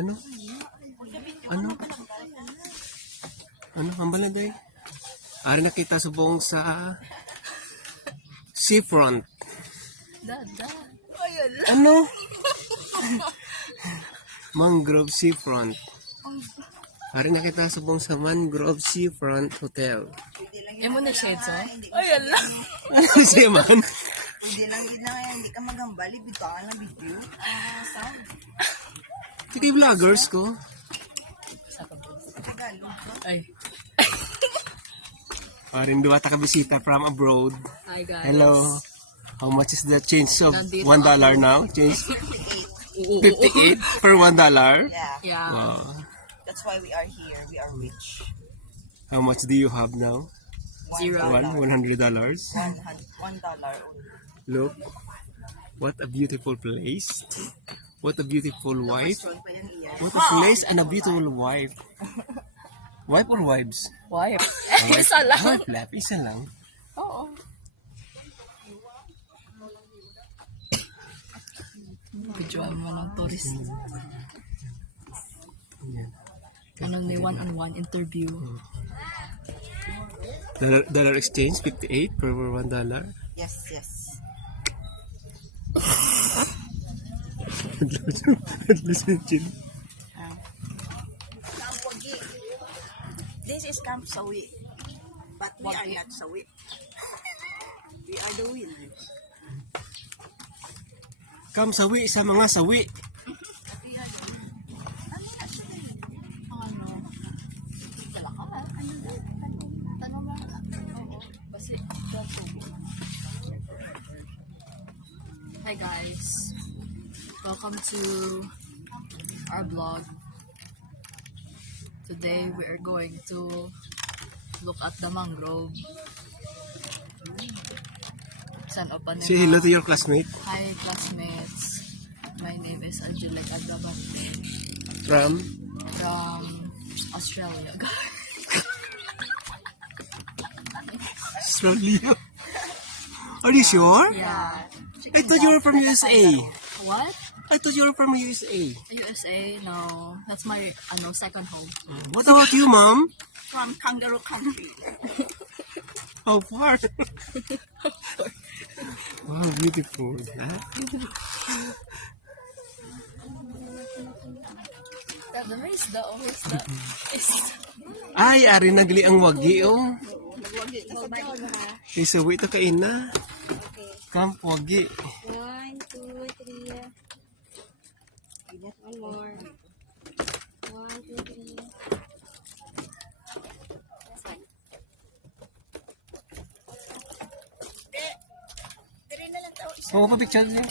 Ano? Ano? Ano? Hambalan day? Ari nakita subong sa seafront. Dada. Ano? Mangrove Seafront. Ari nakita subong sa Mangrove Seafront Hotel. Emo na shade so? Ay, ala. Ano siya man? Pwede lang din na kaya hindi ka magambali, bito ka lang video. Sound. Sige vloggers ko. Tagalog ko. Ay. Parin duwa ta ka bisita from abroad. Hi guys. Hello. How much is the change of Nandito $1 now? Change 58 for $1. Yeah. Yeah. Wow. That's why we are here. We are rich. How much do you have now? Zero. $100. $1 only. Look. What a beautiful place. What a beautiful wife. Strong pa yung iyan. What a place and a beautiful wife. Wife or wives? Why? Isa lang. Wife lang. Isa lang. Oo. Videoan mo ng tourist. Yan. Anong may one-on-one interview. Dollar exchange 58 per $1. Yes, yes. This is Camp Sawi. But we are not Sawi. We are the winners. Come sawi sa mga sawi. Hi guys, welcome to our vlog. Today we are going to look at the mangrove. San open Say hello to your classmate Hi classmates, my name is Angelica Gabate from from Australia. Australia. Are you sure? Yeah. I thought you were from USA. What? I thought you were from USA. USA? No, that's my second home. What about you, Mom? From Kangaroo Country. How far? Wow, beautiful. Huh? Where's the Ay, ari nagli ang wagi, oh. Isawi ito kain na. Camp wagi. 1, 2, 3. One more. 1, 2, 3. Oo, pa-picture niya.